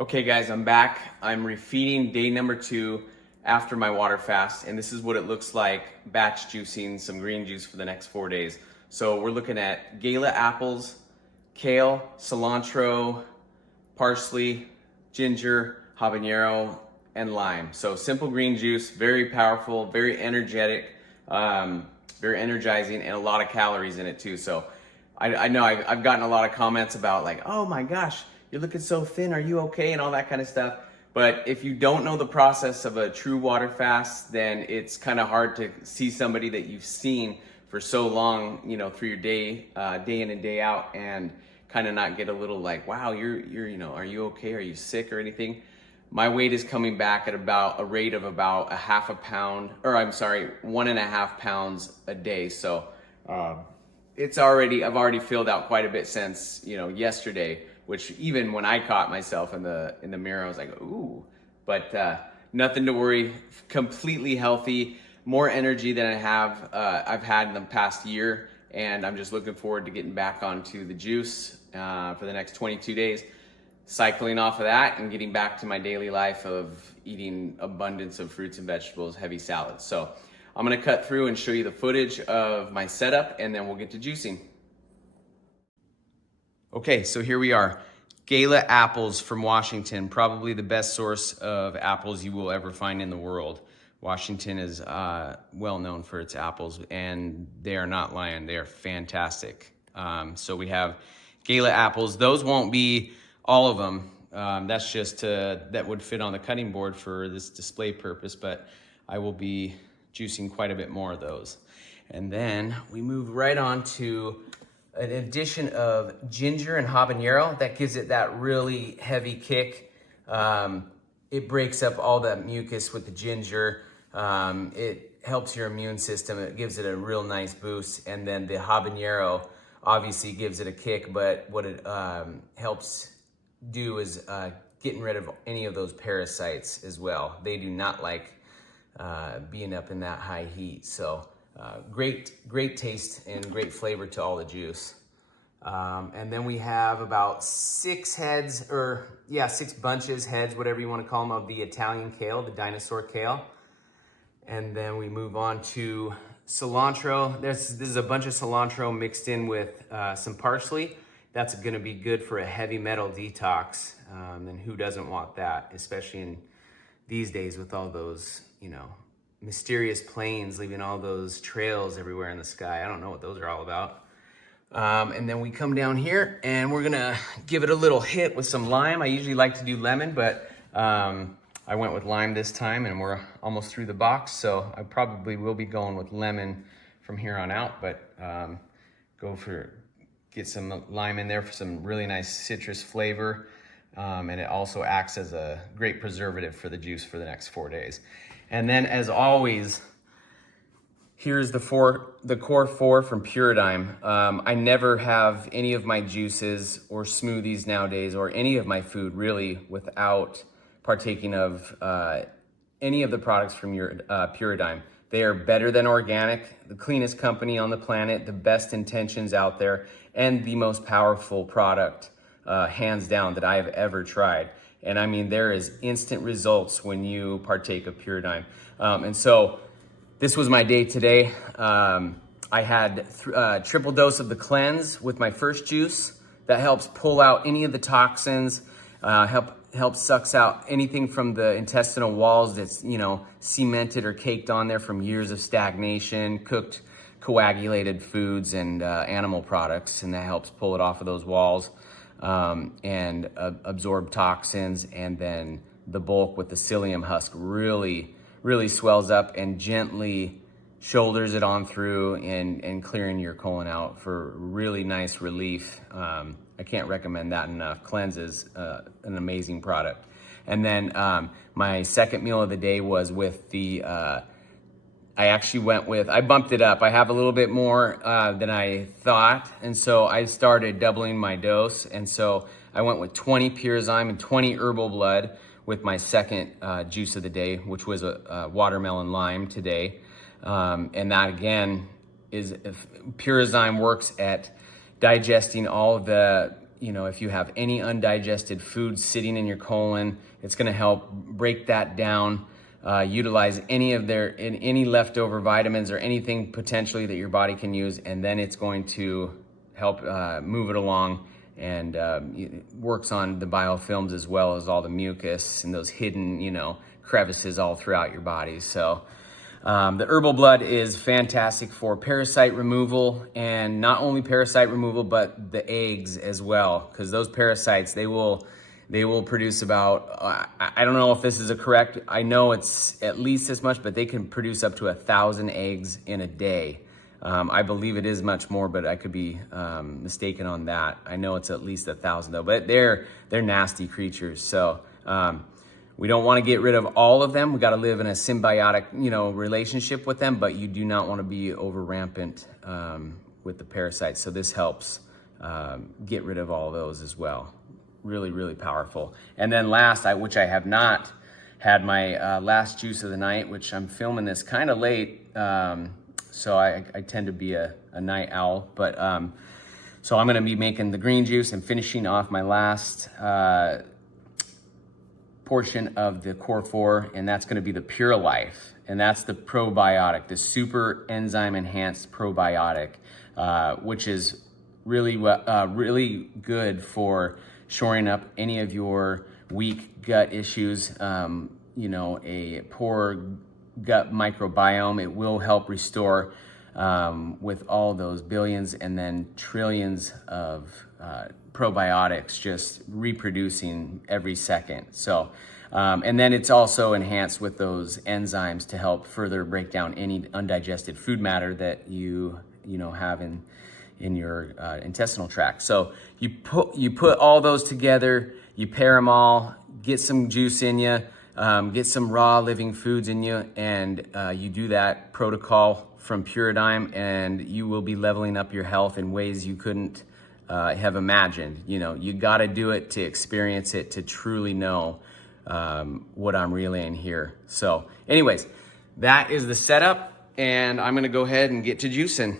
Okay guys, I'm back. I'm refeeding day number 2 after my water fast, and this is what it looks like batch juicing some green juice for the next 4 days. So we're looking at Gala apples, kale, cilantro, parsley, ginger, habanero, and lime. So simple green juice, very powerful, very energetic, very energizing, and a lot of calories in it too. So I know I've gotten a lot of comments about like, oh my gosh, you're looking so thin, are you okay? And all that kind of stuff. But if you don't know the process of a true water fast, then it's kind of hard to see somebody that you've seen for so long, you know, through your day, day in and day out, and kind of not get a little like, wow, you're, you know, are you okay? Are you sick or anything? My weight is coming back at about a rate of about 1.5 pounds a day. So I've already filled out quite a bit since, you know, yesterday, which even when I caught myself in the mirror, I was like, ooh, but nothing to worry, completely healthy, more energy than I've had in the past year. And I'm just looking forward to getting back onto the juice for the next 22 days, cycling off of that and getting back to my daily life of eating abundance of fruits and vegetables, heavy salads. So I'm gonna cut through and show you the footage of my setup, and then we'll get to juicing. Okay, so here we are. Gala apples from Washington, probably the best source of apples you will ever find in the world. Washington is well known for its apples, and they are not lying, they are fantastic. So we have Gala apples. Those won't be all of them. That's just, that would fit on the cutting board for this display purpose, but I will be juicing quite a bit more of those. And then we move right on to an addition of ginger and habanero. That gives it that really heavy kick. It breaks up all that mucus with the ginger. It helps your immune system. It gives it a real nice boost. And then the habanero obviously gives it a kick, but what it helps do is getting rid of any of those parasites as well. They do not like being up in that high heat. So great taste and great flavor to all the juice. And then we have about 6 heads, or yeah, 6 bunches, heads, whatever you want to call them, of the Italian kale, the dinosaur kale. And then we move on to cilantro. This is a bunch of cilantro mixed in with some parsley. That's going to be good for a heavy metal detox. And who doesn't want that, especially in these days with all those, you know, mysterious planes leaving all those trails everywhere in the sky. I don't know what those are all about. And then we come down here and we're gonna give it a little hit with some lime. I usually like to do lemon, but I went with lime this time, and we're almost through the box, so I probably will be going with lemon from here on out, but get some lime in there for some really nice citrus flavor. And it also acts as a great preservative for the juice for the next 4 days. And then, as always, here's the core 4 from PuraDyme. I never have any of my juices or smoothies nowadays, or any of my food really, without partaking of any of the products from PuraDyme. They are better than organic, the cleanest company on the planet, the best intentions out there, and the most powerful product, hands down, that I have ever tried. And I mean, there is instant results when you partake of PuraDyme. And so this was my day today. I had triple dose of the cleanse with my first juice. That helps pull out any of the toxins, helps sucks out anything from the intestinal walls that's, you know, cemented or caked on there from years of stagnation, cooked, coagulated foods and animal products, and that helps pull it off of those walls. And absorb toxins. And then the bulk with the psyllium husk really swells up and gently shoulders it on through and clearing your colon out for really nice relief. I can't recommend that enough. Cleanse is an amazing product. And then my second meal of the day was with the I bumped it up. I have a little bit more than I thought. And so I started doubling my dose. And so I went with 20 PuraDyme and 20 herbal blood with my second juice of the day, which was a watermelon lime today. And that again is, PuraDyme works at digesting all of the you know, if you have any undigested food sitting in your colon, it's going to help break that down. Utilize any leftover vitamins or anything potentially that your body can use, and then it's going to help move it along, and it works on the biofilms as well as all the mucus and those hidden, you know, crevices all throughout your body. So the herbal blood is fantastic for parasite removal, and not only parasite removal, but the eggs as well, because those parasites, they will produce about, I don't know if this is correct, I know it's at least as much, but they can produce up to 1,000 eggs in a day. I believe it is much more, but I could be mistaken on that. I know it's at least 1,000 though, but they're nasty creatures. So we don't want to get rid of all of them. We got to live in a symbiotic, you know, relationship with them, but you do not want to be over rampant with the parasites. So this helps get rid of all those as well. Really, really powerful. And then last, which I have not had my last juice of the night, which I'm filming this kind of late. So I tend to be a night owl, but so I'm gonna be making the green juice and finishing off my last portion of the Core 4, and that's gonna be the PuraLife, and that's the probiotic, the super enzyme enhanced probiotic, which is really really good for shoring up any of your weak gut issues, you know, a poor gut microbiome. It will help restore with all those billions and then trillions of probiotics just reproducing every second. So, and then it's also enhanced with those enzymes to help further break down any undigested food matter that you know have in your intestinal tract. So you put all those together, you pair them all, get some juice in you, get some raw living foods in you, and you do that protocol from PuraDyme, and you will be leveling up your health in ways you couldn't have imagined. You know, you got to do it to experience it, to truly know what I'm relaying here. So anyways, that is the setup, and I'm gonna go ahead and get to juicing.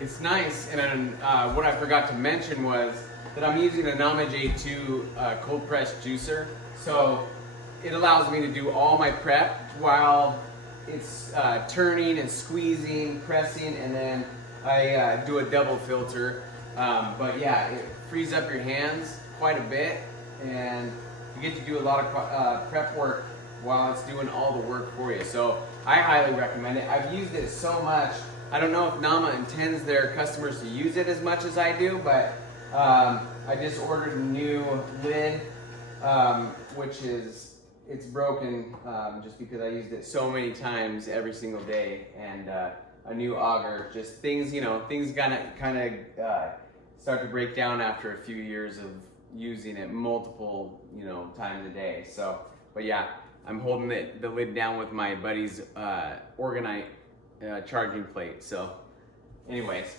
It's nice, and what I forgot to mention was that I'm using a Nama J2 cold press juicer, so it allows me to do all my prep while it's turning and squeezing, pressing, and then I do a double filter. But yeah, it frees up your hands quite a bit, and you get to do a lot of prep work while it's doing all the work for you. So I highly recommend it. I've used it so much. I don't know if Nama intends their customers to use it as much as I do, but I just ordered a new lid, which it's broken just because I used it so many times every single day, and a new auger. Just things, you know, things kind of start to break down after a few years of using it multiple, you know, times a day. So, but yeah, I'm holding the lid down with my buddy's Organite charging plate. So anyways.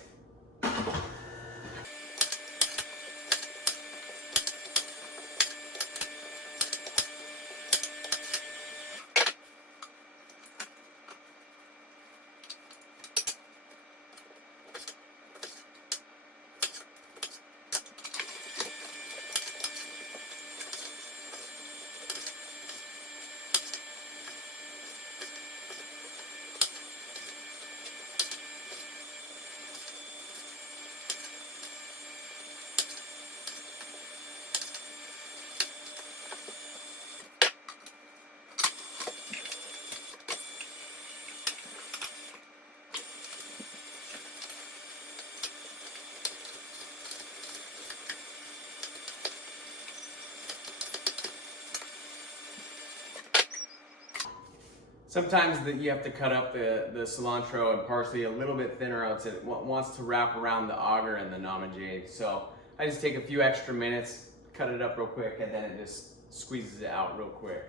Sometimes you have to cut up the cilantro and parsley a little bit thinner, else it wants to wrap around the agar and the namajade. So I just take a few extra minutes, cut it up real quick, and then it just squeezes it out real quick.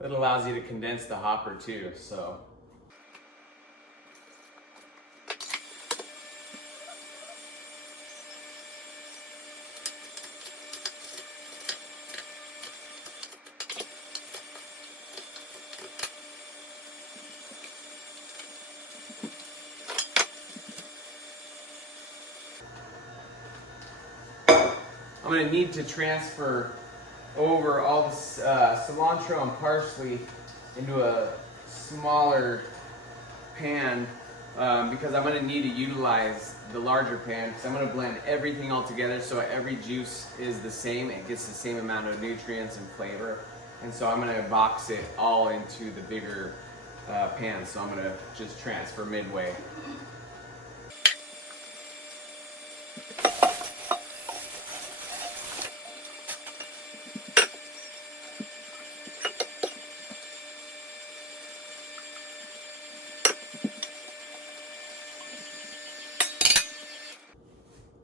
It allows you to condense the hopper too, so. I'm going to need to transfer over all the cilantro and parsley into a smaller pan because I'm going to need to utilize the larger pan because I'm going to blend everything all together so every juice is the same. It gets the same amount of nutrients and flavor. And so I'm going to box it all into the bigger pan. So I'm going to just transfer midway.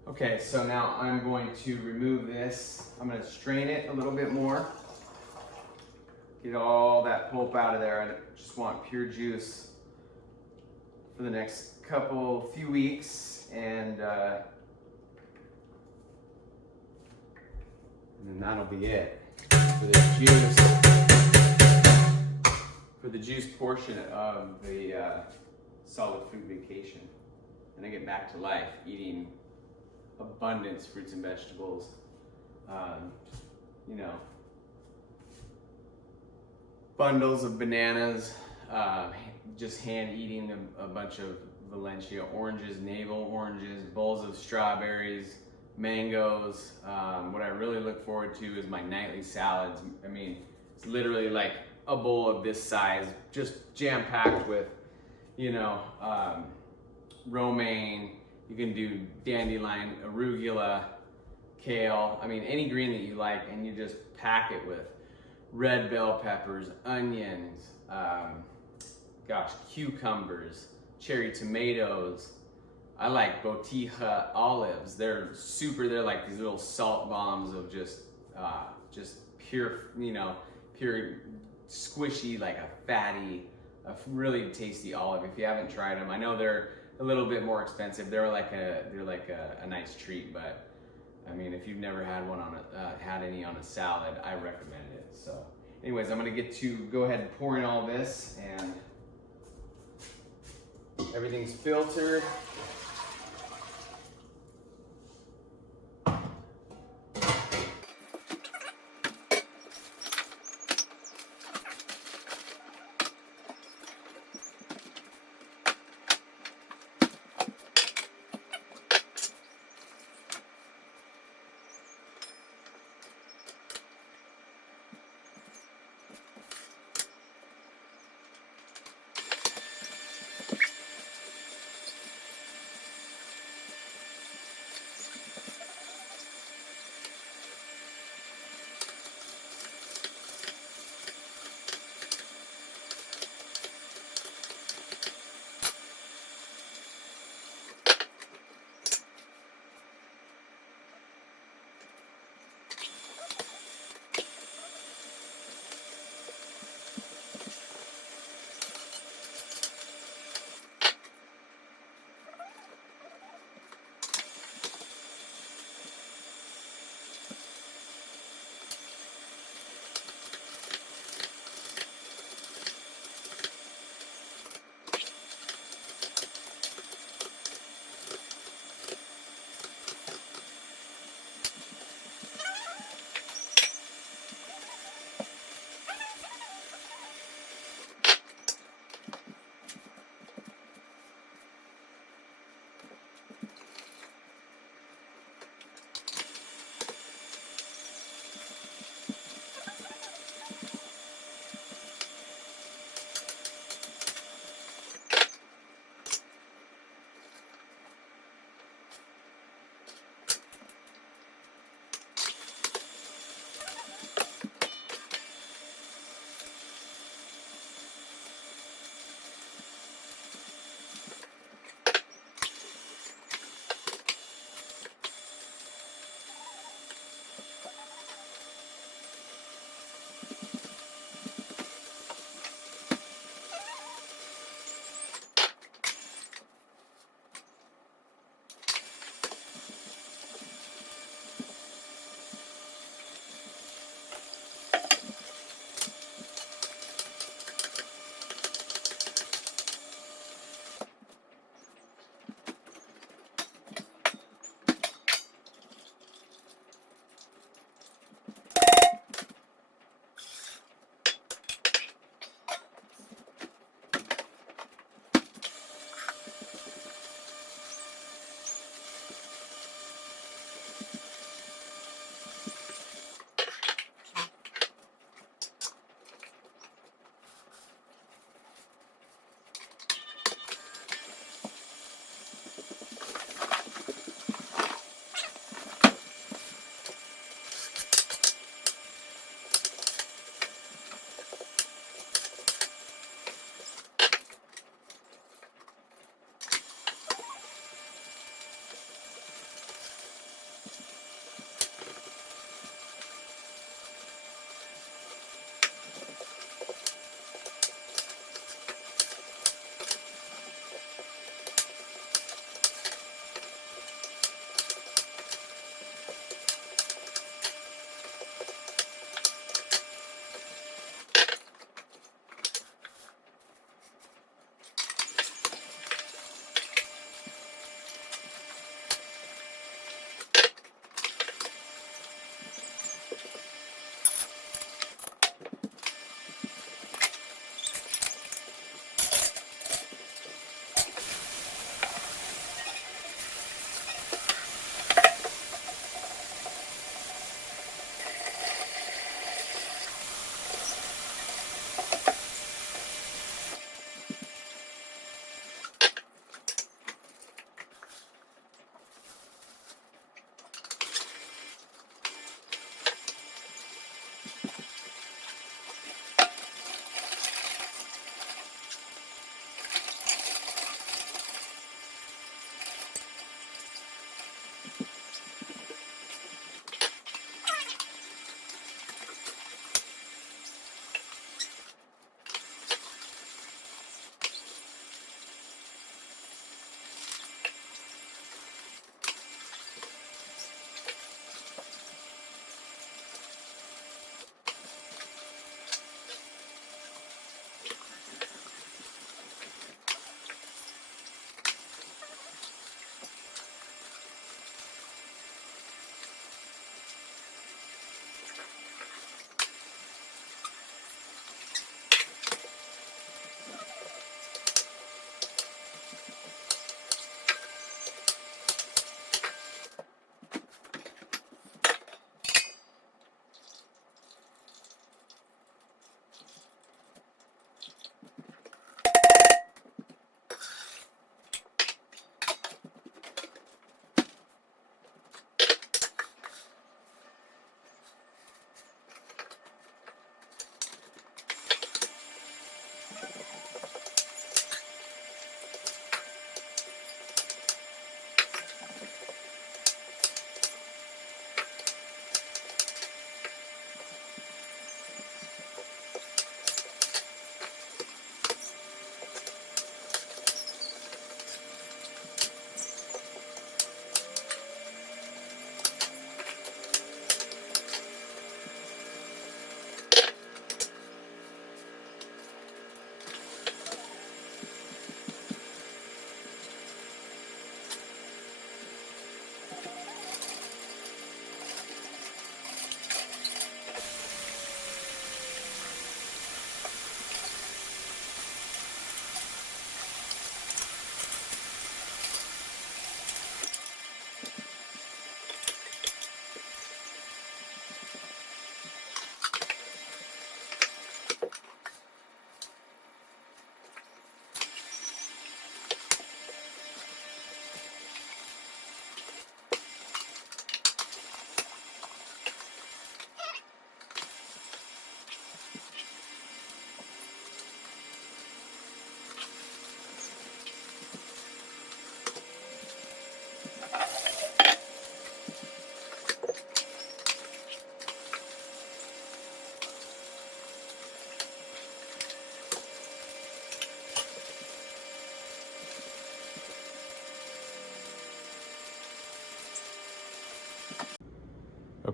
Okay, so now I'm going to remove this. I'm going to strain it a little bit more. Get all that pulp out of there. I just want pure juice for the next few weeks. And then that'll be it for the juice portion of the solid food vacation. And I get back to life eating abundance fruits and vegetables, you know, bundles of bananas, just hand eating a bunch of Valencia oranges, navel oranges, bowls of strawberries, mangoes. What I really look forward to is my nightly salads. I mean, it's literally like a bowl of this size, just jam-packed with, you know, romaine. You can do dandelion, arugula, kale, I mean any green that you like, and you just pack it with red bell peppers, onions, cucumbers, cherry tomatoes. I like botija olives. They're like these little salt bombs of just pure, you know, pure squishy, like a fatty, a really tasty olive. If you haven't tried them, I know they're a little bit more expensive. They're like a nice treat, but I mean, if you've never had one had any on a salad, I recommend it. So, anyways, I'm gonna go ahead and pour in all this, and everything's filtered.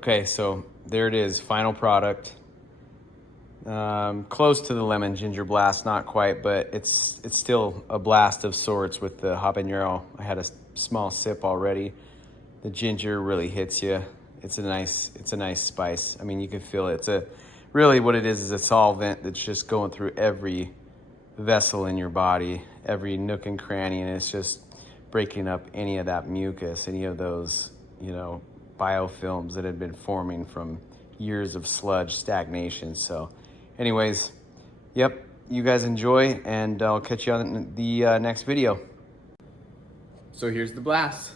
Okay, so there it is, final product. Close to the lemon ginger blast, not quite, but it's still a blast of sorts with the habanero. I had a small sip already. The ginger really hits you. It's a nice spice. I mean, you can feel it. Really what it is a solvent that's just going through every vessel in your body, every nook and cranny, and it's just breaking up any of that mucus, any of those, biofilms that had been forming from years of sludge stagnation. So anyways, yep, you guys enjoy, and I'll catch you on the next video. So here's the blast.